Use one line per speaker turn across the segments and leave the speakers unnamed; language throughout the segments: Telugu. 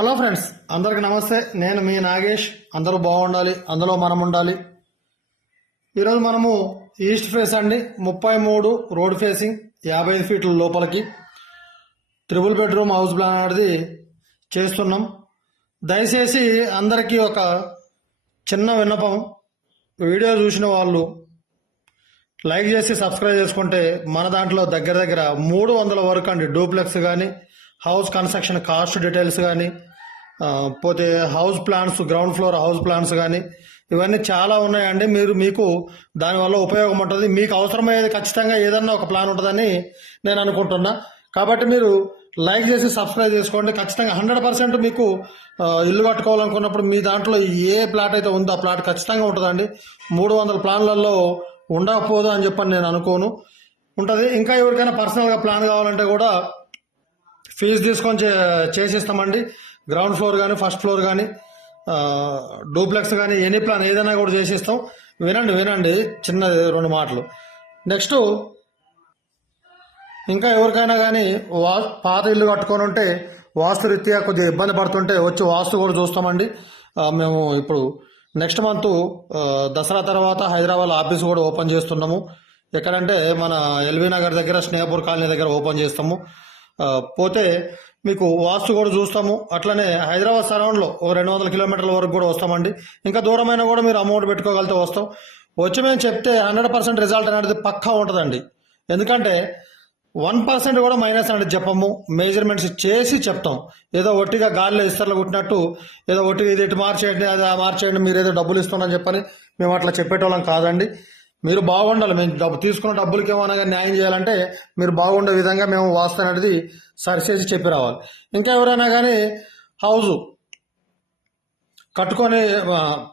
హలో ఫ్రెండ్స్ అందరికి నమస్తే. నేను మీ నాగేష్. అందరూ బాగుండాలి. అందులో మనం ఉండాలి ఈరోజు మనము ఈస్ట్ ఫేస్ అండి. ముప్పై మూడు రోడ్ ఫేసింగ్ యాభై ఐదు ఫీట్ల లోపలికి త్రిబుల్ బెడ్రూమ్ హౌస్ ప్లాన్ అనేది చేస్తున్నాం. దయచేసి అందరికీ ఒక చిన్న విన్నపం. వీడియో చూసిన వాళ్ళు లైక్ చేసి సబ్స్క్రైబ్ చేసుకుంటే మన దాంట్లో దగ్గర దగ్గర మూడు వందల వరకు అండి డూప్లెక్స్ కానీ హౌస్ కన్స్ట్రక్షన్ కాస్ట్ డీటెయిల్స్ కానీ పోతే house plans ground floor house plans కానీ ఇవన్నీ చాలా ఉన్నాయండి. మీరు మీకు దానివల్ల ఉపయోగం ఉంటుంది. మీకు అవసరమయ్యేది ఖచ్చితంగా ఏదన్నా ఒక ప్లాన్ ఉంటుందని నేను అనుకుంటున్నా. కాబట్టి మీరు లైక్ చేసి సబ్స్క్రైబ్ చేసుకోండి. ఖచ్చితంగా హండ్రెడ్ పర్సెంట్ మీకు ఇల్లు కట్టుకోవాలనుకున్నప్పుడు మీ దాంట్లో ఏ ప్లాట్ అయితే ఉందో ఆ ప్లాట్ ఖచ్చితంగా ఉంటుందండి. మూడు వందల ప్లాన్లలో ఉండకపోదు అని చెప్పని నేను అనుకోను. ఉంటుంది. ఇంకా ఎవరికైనా పర్సనల్గా ప్లాన్ కావాలంటే కూడా ఫీజు తీసుకొని చే చేసిస్తామండి. గ్రౌండ్ ఫ్లోర్ కానీ ఫస్ట్ ఫ్లోర్ కానీ డూప్లెక్స్ కానీ ఎనీ ప్లాన్ ఏదైనా కూడా చేసేస్తాం. వినండి వినండి చిన్న రెండు మాటలు. నెక్స్ట్ ఇంకా ఎవరికైనా కానీ వా పాత ఇల్లు కట్టుకొని ఉంటే వాస్తు రీత్యా కొద్దిగా ఇబ్బంది పడుతుంటే వచ్చి వాస్తు కూడా చూస్తామండి. మేము ఇప్పుడు నెక్స్ట్ మంత్ దసరా తర్వాత హైదరాబాద్ ఆఫీస్ కూడా ఓపెన్ చేస్తున్నాము. ఎక్కడంటే మన ఎల్బీ నగర్ దగ్గర స్నేహపూర్ కాలనీ దగ్గర ఓపెన్ చేస్తాము. పోతే మీకు వాస్తు కూడా చూస్తాము. అట్లనే హైదరాబాద్ సరౌండ్లో ఓ రెండు వందల కిలోమీటర్ల వరకు కూడా వస్తామండి. ఇంకా దూరమైన కూడా మీరు అమౌంట్ పెట్టుకోగలిగితే వస్తాం. వచ్చి మేము చెప్తే హండ్రెడ్ పర్సెంట్ రిజల్ట్ అనేది పక్కా ఉంటుందండి. ఎందుకంటే వన్ పర్సెంట్ కూడా మైనస్ అనేది చెప్పము. మెజర్మెంట్స్ చేసి చెప్తాం. ఏదో ఒట్టిగా గాలిలో ఇస్తర్లు కుట్టినట్టు ఏదో ఒట్టిగా ఇది ఇటు మార్చేయండి అది మార్చేయండి మీరు ఏదో డబ్బులు ఇస్తున్నారని చెప్పని మేము అట్లా చెప్పేటోళ్ళం కాదండి. మీరు బాగుండాలి. మేము డబ్బు తీసుకున్న డబ్బులకి ఏమైనా కానీ న్యాయం చేయాలంటే మీరు బాగుండే విధంగా మేము వాస్తు అనేది సరిచేసి చెప్పి రావాలి. ఇంకా ఎవరైనా కానీ హౌజు కట్టుకొని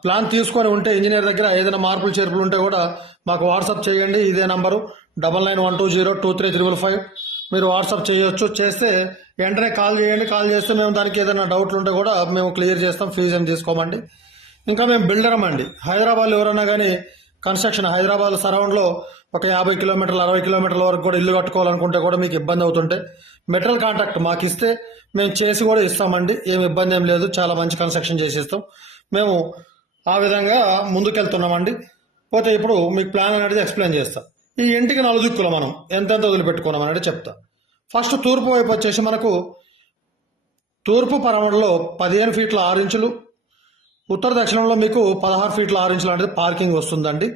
ప్లాన్ తీసుకొని ఉంటే ఇంజనీర్ దగ్గర ఏదైనా మార్పులు చేర్పులు ఉంటే కూడా మాకు వాట్సాప్ చేయండి. ఇదే number double nine one two zero two three triple five. మీరు వాట్సాప్ చేయొచ్చు. చేస్తే వెంటనే కాల్ చేయండి. కాల్ చేస్తే మేము దానికి ఏదైనా డౌట్లు ఉంటే కూడా మేము క్లియర్ చేస్తాం. ఫీజు ఏం తీసుకోమండి. ఇంకా మేము బిల్డరం అండి హైదరాబాద్లో ఎవరైనా కానీ కన్స్ట్రక్షన్ హైదరాబాద్ సరౌండ్లో ఒక యాభై కిలోమీటర్లు అరవై కిలోమీటర్ల వరకు కూడా ఇల్లు కట్టుకోవాలనుకుంటే కూడా మీకు ఇబ్బంది అవుతుంటే మెటీరియల్ కాంట్రాక్ట్ మాకు ఇస్తే మేము చేసి కూడా ఇస్తామండి. ఏమి ఇబ్బంది ఏం లేదు. చాలా మంచి కన్స్ట్రక్షన్ చేసి ఇస్తాం. మేము ఆ విధంగా ముందుకెళ్తున్నామండి. పోతే ఇప్పుడు మీకు ప్లాన్ అనేది ఎక్స్ప్లెయిన్ చేస్తా. ఈ ఇంటికి నలుదిక్కులు మనం ఎంతెంత వదిలిపెట్టుకున్నాం అనేది చెప్తా. ఫస్ట్ తూర్పు వైపు వచ్చేసి మనకు తూర్పు పరమడలో పదిహేను ఫీట్ల ఆరు ఇంచులు ఉత్తర దక్షిణంలో మీకు పదహారు ఫీట్ల ఆరు ఇంచులు అనేది పార్కింగ్ వస్తుందండి.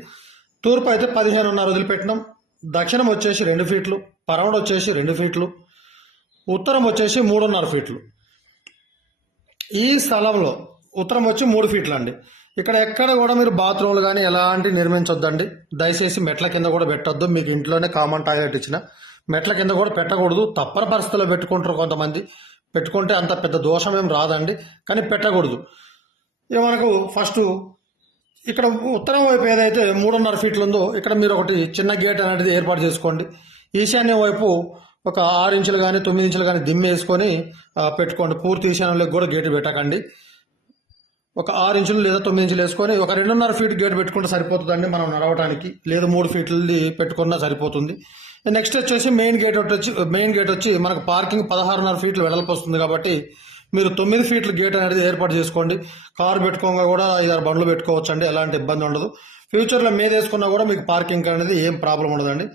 తూర్పు అయితే పదిహేనున్నర వదిలిపెట్టినాం. దక్షిణం వచ్చేసి రెండు ఫీట్లు పరమడ వచ్చేసి రెండు ఫీట్లు ఉత్తరం వచ్చేసి మూడున్నర ఫీట్లు. ఈ స్థలంలో ఉత్తరం వచ్చి మూడు ఫీట్లు అండి ఇక్కడ ఎక్కడ కూడా మీరు బాత్రూమ్లు కానీ ఎలాంటి నిర్మించొద్దండి. దయచేసి మెట్ల కింద కూడా పెట్టొద్దు. మీకు ఇంట్లోనే కామన్ టాయిలెట్ ఇచ్చిన మెట్ల కింద కూడా పెట్టకూడదు. తప్పని పరిస్థితుల్లో పెట్టుకుంటారు కొంతమంది. పెట్టుకుంటే అంత పెద్ద దోషం ఏం రాదండి. కానీ పెట్టకూడదు. ఇక మనకు ఫస్ట్ ఇక్కడ ఉత్తరం వైపు ఏదైతే మూడున్నర ఫీట్లు ఉందో ఇక్కడ మీరు ఒకటి చిన్న గేట్ అనేది ఏర్పాటు చేసుకోండి. ఈశాన్యం వైపు ఒక ఆరు ఇంచులు కానీ తొమ్మిది ఇంచులు కానీ దిమ్మ వేసుకొని పెట్టుకోండి. పూర్తి ఈశాన్యంలోకి కూడా గేటు పెట్టకండి. ఒక ఆరు ఇంచులు లేదా తొమ్మిది ఇంచులు వేసుకొని ఒక రెండున్నర ఫీట్ గేట్ పెట్టుకుంటే సరిపోతుందండి మనం నడవడానికి లేదా మూడు ఫీట్లది పెట్టుకున్నా సరిపోతుంది. నెక్స్ట్ వచ్చేసి మెయిన్ గేట్ వచ్చి మెయిన్ గేట్ వచ్చి మనకు పార్కింగ్ పదహారున్నర ఫీట్లు వెడల్పు వస్తుంది కాబట్టి మీరు తొమ్మిది ఫీట్ల గేట్ అనేది ఏర్పాటు చేసుకోండి. కారు పెట్టుకోగా కూడా ఐదారు బండ్లు పెట్టుకోవచ్చు అండి ఎలాంటి ఇబ్బంది ఉండదు. ఫ్యూచర్లో మీద వేసుకున్నా కూడా మీకు పార్కింగ్ అనేది ఏం ప్రాబ్లం ఉండదండి.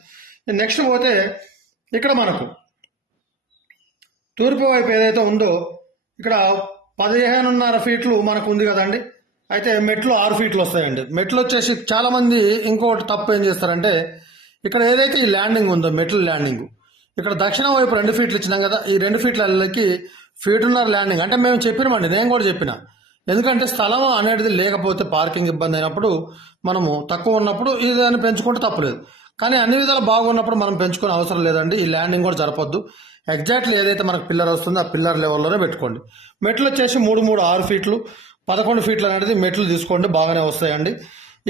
నెక్స్ట్ పోతే ఇక్కడ మనకు తూర్పు వైపు ఏదైతే ఉందో ఇక్కడ పదిహేనున్నర ఫీట్లు మనకు ఉంది కదండి. అయితే మెట్లు ఆరు ఫీట్లు వస్తాయండి. మెట్లు వచ్చేసి చాలామంది ఇంకోటి తప్పు ఏం చేస్తారంటే ఇక్కడ ఏదైతే ఈ ల్యాండింగ్ ఉందో మెట్ల ల్యాండింగ్ ఇక్కడ దక్షిణం వైపు రెండు ఫీట్లు ఇచ్చినాం కదా ఈ రెండు ఫీట్లకి ఫీటున్నర ల్యాండింగ్ అంటే మేము చెప్పినామండి నేను కూడా చెప్పిన. ఎందుకంటే స్థలం అనేది లేకపోతే పార్కింగ్ ఇబ్బంది అయినప్పుడు మనము తక్కువ ఉన్నప్పుడు ఇది అని పెంచుకుంటే తప్పలేదు. కానీ అన్ని విధాలు బాగున్నప్పుడు మనం పెంచుకునే అవసరం లేదండి. ఈ ల్యాండింగ్ కూడా జరపొద్దు. ఎగ్జాక్ట్లీ ఏదైతే మనకు పిల్లర్ వస్తుందో ఆ పిల్లర్ లెవెల్లోనే పెట్టుకోండి. మెట్లు వచ్చేసి మూడు మూడు ఆరు ఫీట్లు పదకొండు ఫీట్లు అనేది మెట్లు తీసుకోండి బాగానే వస్తాయండి.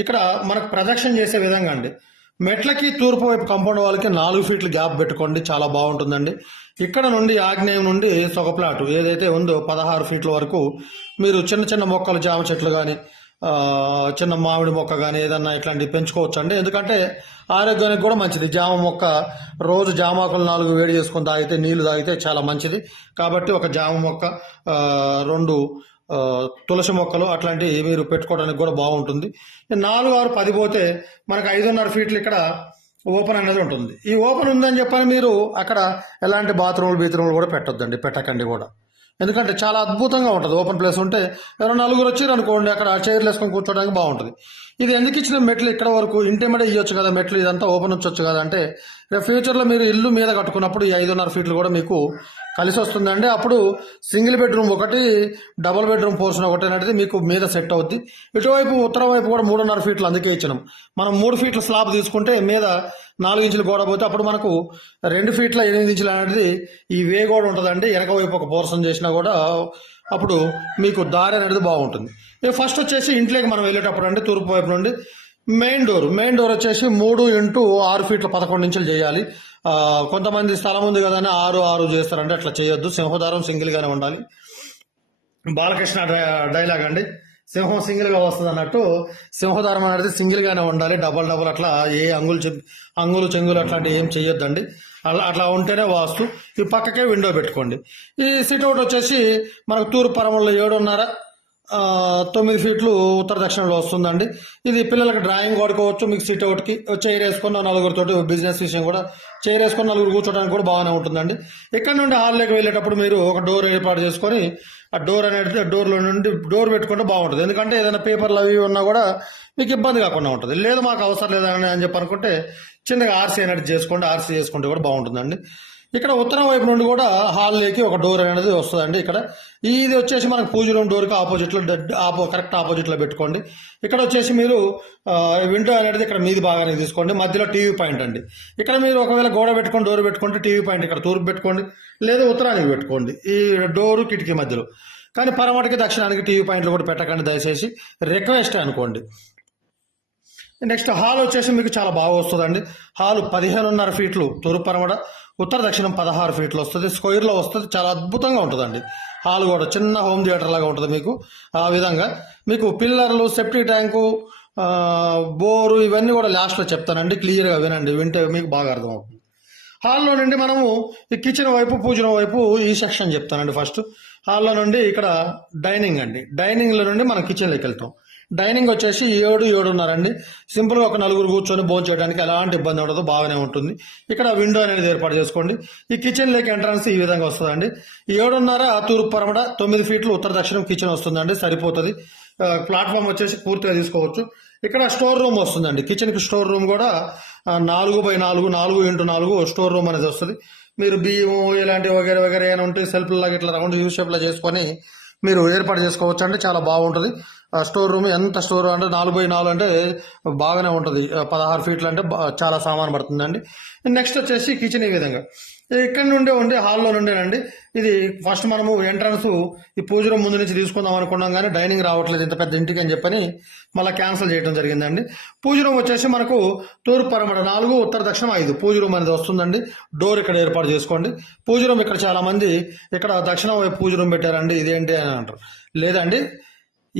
ఇక్కడ మనకు ప్రదక్షిణ చేసే విధంగా అండి. మెట్లకి తూర్పు వైపు కంపౌండ్ వాళ్ళకి నాలుగు ఫీట్లు గ్యాప్ పెట్టుకోండి చాలా బాగుంటుందండి. ఇక్కడ నుండి ఆగ్నేయం నుండి సొగప్లాటు ఏదైతే ఉందో పదహారు ఫీట్ల వరకు మీరు చిన్న చిన్న మొక్కలు జామ చెట్లు కానీ చిన్న మామిడి మొక్క కానీ ఏదన్నా ఇట్లాంటివి పెంచుకోవచ్చు అండి ఎందుకంటే ఆరోగ్యానికి కూడా మంచిది. జామ మొక్క రోజు జామాకులు నాలుగు వేడి చేసుకొని తాగితే నీళ్ళు తాగితే చాలా మంచిది. కాబట్టి ఒక జామ మొక్క రెండు తులసి మొక్కలు అట్లాంటివి మీరు పెట్టుకోవడానికి కూడా బాగుంటుంది. నాలుగు ఆరు పది పోతే మనకు ఐదున్నర ఫీట్లు ఇక్కడ ఓపెన్ అనేది ఉంటుంది. ఈ ఓపెన్ ఉందని చెప్పని మీరు అక్కడ ఎలాంటి బాత్రూములు బీత్రూములు కూడా పెట్టొద్దండి పెట్టకండి కూడా. ఎందుకంటే చాలా అద్భుతంగా ఉంటుంది. ఓపెన్ ప్లేస్ ఉంటే ఎవరైనా నలుగురు వచ్చారు అనుకోండి అక్కడ చైర్లు వేసుకొని కూర్చోడానికి బాగుంటుంది. ఇది ఎందుకు ఇచ్చిన మెట్లు ఇక్కడ వరకు? ఇంటి మీద ఇవ్వచ్చు కదా మెట్లు? ఇదంతా ఓపెన్ వచ్చు కదా అంటే రేపు ఫ్యూచర్లో మీరు ఇల్లు మీద కట్టుకున్నప్పుడు ఈ ఐదున్నర ఫీట్లు కూడా మీకు కలిసి వస్తుందండి అప్పుడు సింగిల్ బెడ్రూమ్ ఒకటి డబుల్ బెడ్రూమ్ పోర్షన్ ఒకటి అనేది మీకు మీద సెట్ అవుద్ది. ఇటువైపు ఉత్తర వైపు కూడా మూడున్నర ఫీట్లు అందుకే ఇచ్చినాం. మనం మూడు ఫీట్ల స్లాబ్ తీసుకుంటే మీద నాలుగు ఇంచులు గోడ పోతే అప్పుడు మనకు రెండు ఫీట్ల ఎనిమిది ఇంచులు అనేది ఈ వే గోడ ఉంటుందండి. వెనక వైపు ఒక పోర్షన్ చేసినా కూడా అప్పుడు మీకు దారి అనేది బాగుంటుంది. ఇక ఫస్ట్ వచ్చేసి ఇంట్లోకి మనం వెళ్ళేటప్పుడు అండి తూర్పు వైపు నుండి మెయిన్ డోర్. మెయిన్ డోర్ వచ్చేసి మూడు ఇంటూ ఆరు ఫీట్ల పదకొండు ఇంచులు చేయాలి. కొంతమంది స్థలం ఉంది కదా అని ఆరు ఆరు చేస్తారంటే అట్లా చేయొద్దు. సింహదారం సింగిల్గానే ఉండాలి. బాలకృష్ణ డై- డైలాగ్ అండి. సింహం సింగిల్గా వస్తుంది అన్నట్టు సింహదారం అనేది సింగిల్ గానే ఉండాలి. డబల్ డబల్ అట్లా ఏ అంగులు అంగులు చెంగులు అట్లాంటివి ఏం చెయ్యొద్దండి అలా అట్లా ఉంటేనే వాస్తు. ఈ పక్కకే విండో పెట్టుకోండి. ఈ సిట్అవుట్ వచ్చేసి మనకు తూర్పు పరమల్లో ఏడున్నర తొమ్మిది ఫీట్లు ఉత్తర దక్షిణంలో వస్తుందండి. ఇది పిల్లలకి డ్రాయింగ్ వాడుకోవచ్చు మీకు సిట్ అవుట్కి చైర్ వేసుకున్న నలుగురితోటి బిజినెస్ విషయం కూడా చైర్ వేసుకొని నలుగురు కూర్చోడానికి కూడా బాగానే ఉంటుందండి. ఇక్కడ నుండి హాల్లోకి వెళ్ళేటప్పుడు మీరు ఒక డోర్ ఏర్పాటు చేసుకొని ఆ డోర్ అనేది డోర్లో నుండి డోర్ పెట్టుకుంటే బాగుంటుంది. ఎందుకంటే ఏదైనా పేపర్లు అవి ఉన్నా కూడా మీకు ఇబ్బంది కాకుండా ఉంటుంది. లేదు మాకు అవసరం లేదని అని చెప్పి అనుకుంటే చిన్నగా ఆర్సీ అనేది చేసుకోండి ఆర్సీ చేసుకుంటే కూడా బాగుంటుందండి. ఇక్కడ ఉత్తరం వైపు నుండి కూడా హాల్లోకి ఒక డోర్ అనేది వస్తుందండి ఇక్కడ. ఇది వచ్చేసి మనకు పూజ రూమ్ డోర్కి ఆపోజిట్లో డెడ్ ఆపో కరెక్ట్ ఆపోజిట్లో పెట్టుకోండి. ఇక్కడ వచ్చేసి మీరు విండో అనేది ఇక్కడ మీది బాగానే తీసుకోండి. మధ్యలో టీవీ పాయింట్ అండి. ఇక్కడ మీరు ఒకవేళ గోడ పెట్టుకొని డోర్ పెట్టుకుంటే టీవీ పాయింట్ ఇక్కడ తూర్పు పెట్టుకోండి. లేదా ఉత్తరానికి పెట్టుకోండి. ఈ డోరు కిటికీ మధ్యలో. కానీ పరమటికి దక్షిణానికి టీవీ పాయింట్లు కూడా పెట్టకండి దయచేసి. రిక్వెస్ట్ అనుకోండి. నెక్స్ట్ హాల్ వచ్చేసి మీకు చాలా బాగా వస్తుందండి. హాలు పదిహేనున్నర ఫీట్లు తూర్పు పరమడ. ఉత్తర దక్షిణం పదహారు ఫీట్లు వస్తుంది. స్క్వేర్లో వస్తుంది. చాలా అద్భుతంగా ఉంటుందండి. హాల్ కూడా చిన్న హోమ్ థియేటర్ లాగా ఉంటుంది మీకు. ఆ విధంగా మీకు పిల్లర్లు సెఫ్టీ ట్యాంకు బోరు ఇవన్నీ కూడా లాస్ట్లో చెప్తానండి. క్లియర్గా వినండి. వింటే మీకు బాగా అర్థమవుతుంది. హాల్లో నుండి మనము ఈ కిచెన్ వైపు పూజన వైపు ఈ సెక్షన్ చెప్తానండి ఫస్ట్. హాల్లో నుండి ఇక్కడ డైనింగ్ అండి. డైనింగ్లో నుండి మనం కిచెన్లోకి వెళ్తాం. డైనింగ్ వచ్చేసి ఏడు ఏడున్నర అండి. సింపుల్గా ఒక నలుగురు కూర్చొని భోజనం చేయడానికి ఎలాంటి ఇబ్బంది ఉండదు బాగానే ఉంటుంది. ఇక్కడ విండో అనేది ఏర్పాటు చేసుకోండి. ఈ కిచెన్ లేక ఎంట్రన్స్ ఈ విధంగా వస్తుందండి. ఏడున్నర తూర్పు పరమడ తొమ్మిది ఫీట్లు ఉత్తర దక్షిణం కిచెన్ వస్తుందండి సరిపోతుంది. ప్లాట్ఫామ్ వచ్చేసి పూర్తిగా తీసుకోవచ్చు. ఇక్కడ స్టోర్ రూమ్ వస్తుందండి. కిచెన్కి స్టోర్ రూమ్ కూడా నాలుగు బై నాలుగు నాలుగు ఇంటూ నాలుగు స్టోర్ రూమ్ అనేది వస్తుంది. మీరు బియ్యం ఇలాంటి వగేరే వగేరే ఏమైనా ఉంటే సెల్ఫ్ లాగా ఇట్లా రౌండ్ యూ షేప్లో చేసుకొని మీరు ఏర్పాటు చేసుకోవచ్చు అంటే చాలా బాగుంటుంది. స్టోర్ రూమ్ ఎంత స్టోర్ అంటే నాలుగు బై నాలుగు అంటే బాగానే ఉంటుంది. పదహారు ఫీట్లు అంటే చాలా సామాన్ పడుతుందండి. నెక్స్ట్ వచ్చేసి కిచెన్ ఈ విధంగా. ఇక్కడ నుండే ఉండే హాల్లో నుండేనండి ఇది ఫస్ట్ మనము ఎంట్రన్స్ ఈ పూజ రూమ్ ముందు నుంచి తీసుకుందాం అనుకున్నాం కానీ డైనింగ్ రావట్లేదు. ఇంత పెద్ద ఇంటికి అని చెప్పని మళ్ళీ క్యాన్సిల్ చేయడం జరిగిందండి. పూజ రూమ్ వచ్చేసి మనకు తూర్పు పరమడ నాలుగు ఉత్తర దక్షిణం ఐదు పూజ రూమ్ అనేది వస్తుందండి. డోర్ ఇక్కడ ఏర్పాటు చేసుకోండి. పూజ రూమ్ ఇక్కడ చాలా మంది ఇక్కడ దక్షిణం వైపు పూజ రూమ్ పెట్టారండి. ఇదేంటి అని అంటారు. లేదండి.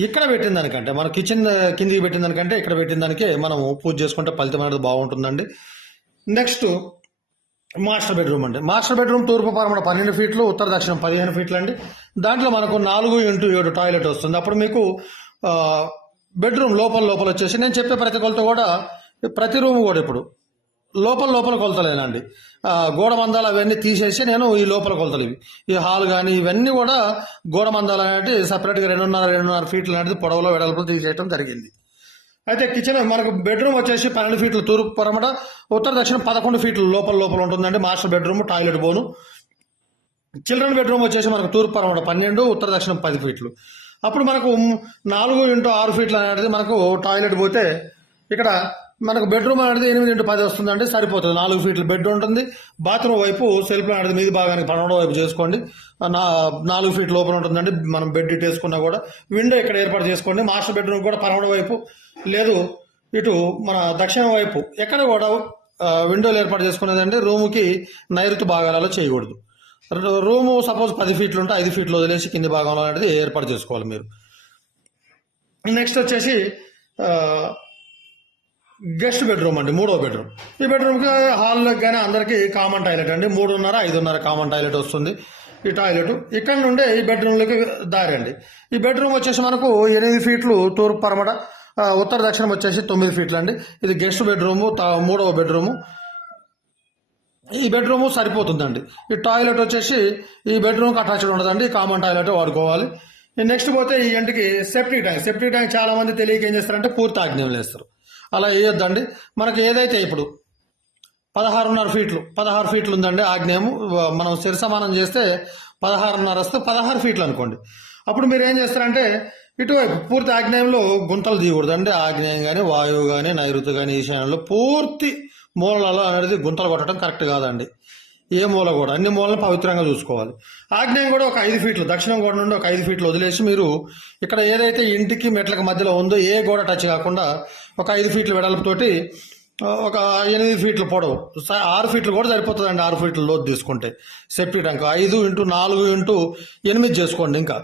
ఇక్కడ పెట్టిన దానికంటే మన కిచెన్ కిందికి పెట్టిన దానికంటే ఇక్కడ పెట్టిన దానికే మనం పూజ చేసుకుంటే ఫలితం అనేది బాగుంటుందండి. నెక్స్ట్ మాస్టర్ బెడ్రూమ్ అండి. మాస్టర్ బెడ్రూమ్ తూర్పు పరమడ పన్నెండు ఫీట్లు ఉత్తర దక్షిణం పదిహేను ఫీట్లు అండి దాంట్లో మనకు నాలుగు ఇంటూ ఏడు టాయిలెట్ వస్తుంది. అప్పుడు మీకు బెడ్రూమ్ లోపల లోపల వచ్చేసి నేను చెప్పే ప్రతి కొలత కూడా ప్రతి రూమ్ కూడా ఇప్పుడు లోపల లోపల కొలతలేనండి. గోడమందాలు గోడ మందాలు అవన్నీ తీసేసి నేను ఈ లోపల కొలతలు ఇవి. ఈ హాల్ కానీ ఇవన్నీ కూడా గోడమందాలు అనేది సపరేట్గా రెండున్నర రెండున్నర ఫీట్లు అనేది పొడవులో వెడల్పులు తీసేయడం జరిగింది. అయితే కిచెన్ మనకు బెడ్రూమ్ వచ్చేసి పన్నెండు ఫీట్లు తూర్పు పరమట ఉత్తర దక్షిణ పదకొండు ఫీట్లు లోపల లోపల ఉంటుందండి మాస్టర్ బెడ్రూమ్ టాయిలెట్ బోను చిల్డ్రన్ బెడ్రూమ్ వచ్చేసి మనకు తూర్పు పరమట పన్నెండు ఉత్తర దక్షిణం పది ఫీట్లు అప్పుడు మనకు నాలుగు ఇంటూ ఆరు ఫీట్లు అనేది మనకు టాయిలెట్ పోతే ఇక్కడ మనకు బెడ్రూమ్ అనేది ఎనిమిది ఇంటూ పది వస్తుందండి సరిపోతుంది. నాలుగు ఫీట్లు బెడ్ ఉంటుంది. బాత్రూమ్ వైపు సెల్ఫ్ అనేది మీది భాగానికి పన్నెండో వైపు చేసుకోండి. నా నాలుగు ఫీట్ లోపల ఉంటుందండి మనం బెడ్ ఇటు వేసుకున్నా కూడా. విండో ఇక్కడ ఏర్పాటు చేసుకోండి. మాస్టర్ బెడ్రూమ్ కూడా పన్నెండో వైపు. లేదు ఇటు మన దక్షిణ వైపు. ఎక్కడ కూడా విండోలు ఏర్పాటు చేసుకునేదంటే రూముకి నైరుతి భాగాలలో చేయకూడదు. రూము సపోజ్ పది ఫీట్లు ఉంటే ఐదు ఫీట్లు వదిలేసి కింది భాగంలో అనేది ఏర్పాటు చేసుకోవాలి మీరు. నెక్స్ట్ వచ్చేసి గెస్ట్ బెడ్రూమ్ అండి మూడో బెడ్రూమ్. ఈ బెడ్రూమ్కి హాల్లో కానీ అందరికీ కామన్ టాయిలెట్ అండి. మూడున్నర ఐదున్నర కామన్ టాయిలెట్ వస్తుంది ఈ టాయిలెట్. ఇక్కడ నుండే ఈ బెడ్రూమ్లోకి దారి అండి ఈ బెడ్రూమ్ వచ్చేసి మనకు ఎనిమిది ఫీట్లు తూర్పు పరమడ ఉత్తర దక్షిణం వచ్చేసి తొమ్మిది ఫీట్లు అండి ఇది గెస్ట్ బెడ్రూము మూడవ బెడ్రూము. ఈ బెడ్రూమ్ సరిపోతుందండి. ఈ టాయిలెట్ వచ్చేసి ఈ బెడ్రూమ్కి అటాచ్డ్ ఉండదండి. కామన్ టాయిలెట్ వాడుకోవాలి. నెక్స్ట్ పోతే ఈ ఇంటికి సెప్టిక్ ట్యాంక్. సెప్టిక్ ట్యాంక్ చాలా మంది తెలియక ఏం చేస్తారంటే పూర్తి ఆగ్నేయం వేస్తారు అలా వేయొద్దండి. మనకి ఏదైతే ఇప్పుడు పదహారున్నర ఫీట్లు పదహారు ఫీట్లు ఉందండి ఆగ్నేయము మనం సరిసమానం చేస్తే పదహారున్నర వస్తే పదహారు ఫీట్లు అనుకోండి. అప్పుడు మీరు ఏం చేస్తారంటే ఇటువైపు పూర్తి ఆగ్నేయంలో గుంతలు తీయకూడదు అంటే ఆగ్నేయం కానీ వాయువు కానీ నైరుతి కానీ ఈశాన్యంలో పూర్తి మూలలో అనేది గుంతలు కొట్టడం కరెక్ట్ కాదండి. ఏ మూల కూడా అన్ని మూలలు పవిత్రంగా చూసుకోవాలి. ఆగ్నేయం కూడా ఒక ఐదు ఫీట్లు దక్షిణం గోడ నుండి ఒక ఐదు ఫీట్లు వదిలేసి మీరు ఇక్కడ ఏదైతే ఇంటికి మెట్లకు మధ్యలో ఉందో ఏ గోడ టచ్ కాకుండా ఒక ఐదు ఫీట్ల వెడల్పుతోటి ఒక ఎనిమిది ఫీట్ల పొడవు ఆరు ఫీట్లు కూడా సరిపోతుందండి ఆరు ఫీట్ల లోతు తీసుకుంటే. సెప్టిక్ ట్యాంక్ ఐదు ఇంటూ నాలుగు ఇంటూ ఎనిమిది చేసుకోండి ఇంకా.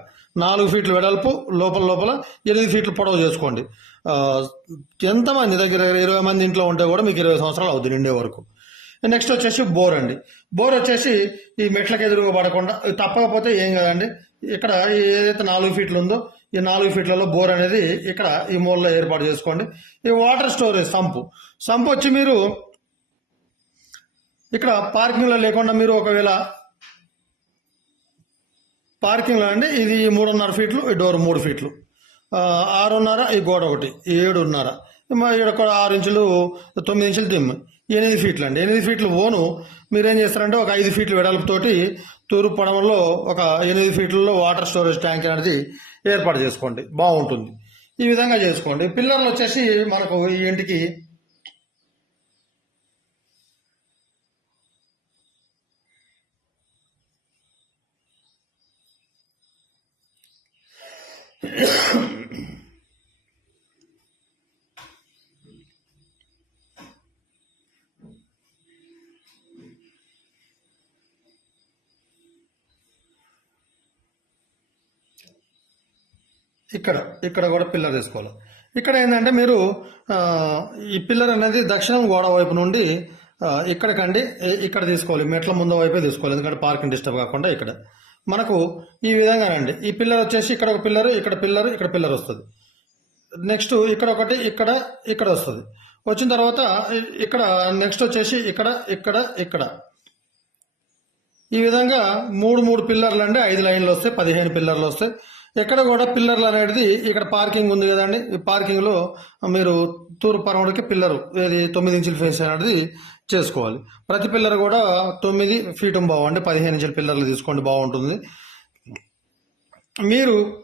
నాలుగు ఫీట్ల వెడల్పు లోపల లోపల ఎనిమిది ఫీట్ల పొడవు చేసుకోండి. ఎంతమంది దగ్గర ఇరవై మంది ఇంట్లో ఉంటే కూడా మీకు ఇరవై సంవత్సరాలు అవుతుంది నిండే వరకు. నెక్స్ట్ వచ్చేసి బోర్ అండి. బోర్ వచ్చేసి ఈ మెట్లకు ఎదురుగా పడకుండా తప్పకపోతే ఏం కాదండి. ఇక్కడ ఏదైతే నాలుగు ఫీట్లు ఉందో ఈ నాలుగు ఫీట్లలో బోర్ అనేది ఇక్కడ ఈ మూలలో ఏర్పాటు చేసుకోండి. ఈ వాటర్ స్టోరేజ్ సంపు. సంపు వచ్చి మీరు ఇక్కడ పార్కింగ్లో లేకుండా మీరు ఒకవేళ పార్కింగ్లో అండి ఇది మూడున్నర ఫీట్లు ఈ డోర్ మూడు ఫీట్లు. ఆరున్నర ఈ గోడ ఒకటి ఏడున్నర. ఇక్కడ ఆరు ఇంచులు తొమ్మిది ఇంచులు దిమ్ ఎనిమిది ఫీట్లు అండి. ఎనిమిది ఫీట్లు ఓను. మీరేం చేస్తారంటే ఒక ఐదు ఫీట్లు వెడల్పుతోటి తూర్పు పడమలో ఒక ఎనిమిది ఫీట్లలో వాటర్ స్టోరేజ్ ట్యాంక్ అనేది ఏర్పాటు చేసుకోండి. బాగుంటుంది. ఈ విధంగా చేసుకోండి. పిల్లర్లు వచ్చేసి మనకు ఈ ఇంటికి ఇక్కడ ఇక్కడ కూడా పిల్లర్ తీసుకోవాలి. ఇక్కడ ఏంటంటే మీరు ఈ పిల్లర్ అనేది దక్షిణం గోడ వైపు నుండి ఇక్కడికండి ఇక్కడ తీసుకోవాలి. మెట్ల ముందు వైపే తీసుకోవాలి. ఎందుకంటే పార్కింగ్ డిస్టర్బ్ కాకుండా ఇక్కడ. మనకు ఈ విధంగానండి ఈ పిల్లర్ వచ్చేసి ఇక్కడ ఒక పిల్లర్ ఇక్కడ పిల్లర్ ఇక్కడ పిల్లర్ వస్తుంది. నెక్స్ట్ ఇక్కడ ఒకటి ఇక్కడ ఇక్కడ వస్తుంది. వచ్చిన తర్వాత ఇక్కడ నెక్స్ట్ వచ్చేసి ఇక్కడ ఇక్కడ ఇక్కడ. ఈ విధంగా మూడు మూడు పిల్లర్లు అంటే ఐదు లైన్లు వస్తాయి పదిహేను పిల్లర్లు వస్తాయి. ఎక్కడ కూడా పిల్లర్లు అనేది ఇక్కడ పార్కింగ్ ఉంది కదండి. ఈ పార్కింగ్లో మీరు తూర్పు పరమడికి పిల్లరు ఇది తొమ్మిది ఇంచుల ఫేస్ అనేది చేసుకోవాలి. ప్రతి పిల్లర్ కూడా తొమ్మిది ఫీట్ బాగుండి పదిహేను ఇంచుల పిల్లర్లు తీసుకోండి బాగుంటుంది. మీరు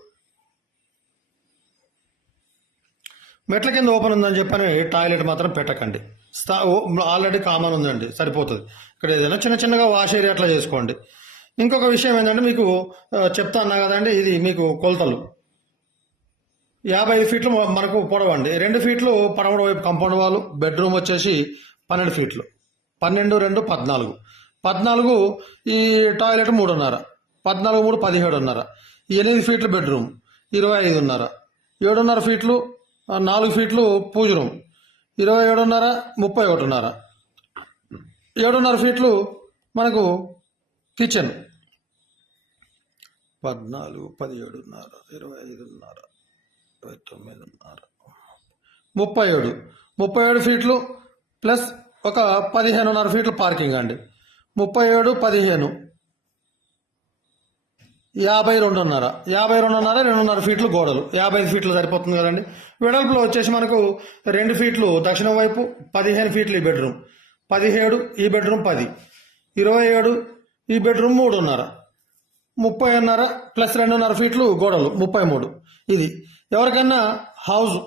మెట్ల కింద ఓపెన్ ఉందని చెప్పని టాయిలెట్ మాత్రం పెట్టకండి. స్థా- ఆల్రెడీ కామన్ ఉందండి సరిపోతుంది. ఇక్కడ ఏదైనా చిన్న చిన్నగా వాష్ ఏరియా అట్లా చేసుకోండి. ఇంకొక విషయం ఏంటంటే మీకు చెప్తా అన్నా కదండి ఇది మీకు కొలతలు. యాభై ఫీట్లు మ- మనకు పొడవండి. రెండు ఫీట్లు పడమడ వైపు కంపౌండ్ వాళ్ళు బెడ్రూమ్ వచ్చేసి పన్నెండు ఫీట్లు. పన్నెండు రెండు పద్నాలుగు. పద్నాలుగు ఈ టాయిలెట్ మూడున్నర. పద్నాలుగు మూడు పదిహేడున్నర. ఎనిమిది ఫీట్లు బెడ్రూమ్ ఇరవై ఐదున్నర. ఏడున్నర ఫీట్లు నాలుగు ఫీట్లు పూజ రూమ్ ఇరవై ఏడున్నర ముప్పై ఒకటిన్నర. ఏడున్నర ఫీట్లు మనకు కిచెన్ పద్నాలుగు పదిహేడున్నర ఇరవై ఐదున్నర ఇరవై తొమ్మిదిన్నర ముప్పై ఏడు ముప్పై ఏడు ఫీట్లు ప్లస్ ఒక పదిహేనున్నర ఫీట్లు పార్కింగ్ అండి. ముప్పై ఏడు పదిహేను. యాభై రెండున్నర. యాభై రెండున్నర రెండున్నర ఫీట్లు గోడలు. యాభై ఐదు ఫీట్లు సరిపోతుంది కదండి. వెడల్పులో వచ్చేసి మనకు రెండు ఫీట్లు దక్షిణం వైపు పదిహేను ఫీట్లు ఈ బెడ్రూమ్. పదిహేడు ఈ బెడ్రూమ్ పది. ఇరవై ఏడు ఈ బెడ్రూమ్ మూడున్నర. ముప్పైన్నర ప్లస్ రెండున్నర ఫీట్లు గోడలు ముప్పై మూడు ఇది ఎవరికైనా హౌస్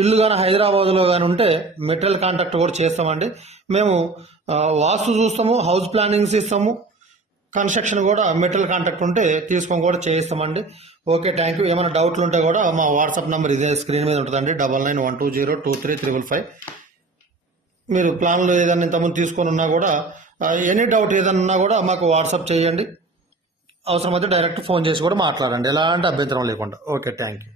ఇల్లు కానీ హైదరాబాద్లో కానీ ఉంటే మెటీరియల్ కాంట్రాక్ట్ కూడా చేస్తామండి. మేము వాస్తు చూస్తాము హౌస్ ప్లానింగ్స్ ఇస్తాము. కన్స్ట్రక్షన్ కూడా మెటీరియల్ కాంట్రాక్ట్ ఉంటే తీసుకొని కూడా చేయిస్తామండి. Okay thank you. ఏమైనా డౌట్లు ఉంటే కూడా మా వాట్సాప్ నెంబర్ ఇదే స్క్రీన్ మీద ఉంటుందండి. Double nine one two zero two three triple five. మీరు ప్లాన్లు ఏదైనా ఇంతకుముందు తీసుకొని ఉన్నా కూడా ఎనీ డౌట్ ఏదైనా ఉన్నా కూడా మాకు వాట్సాప్ చేయండి. అవసరమైతే డైరెక్ట్ ఫోన్ చేసి కూడా మాట్లాడండి. ఎలాంటి అభ్యంతరం లేకుండా. Okay thank you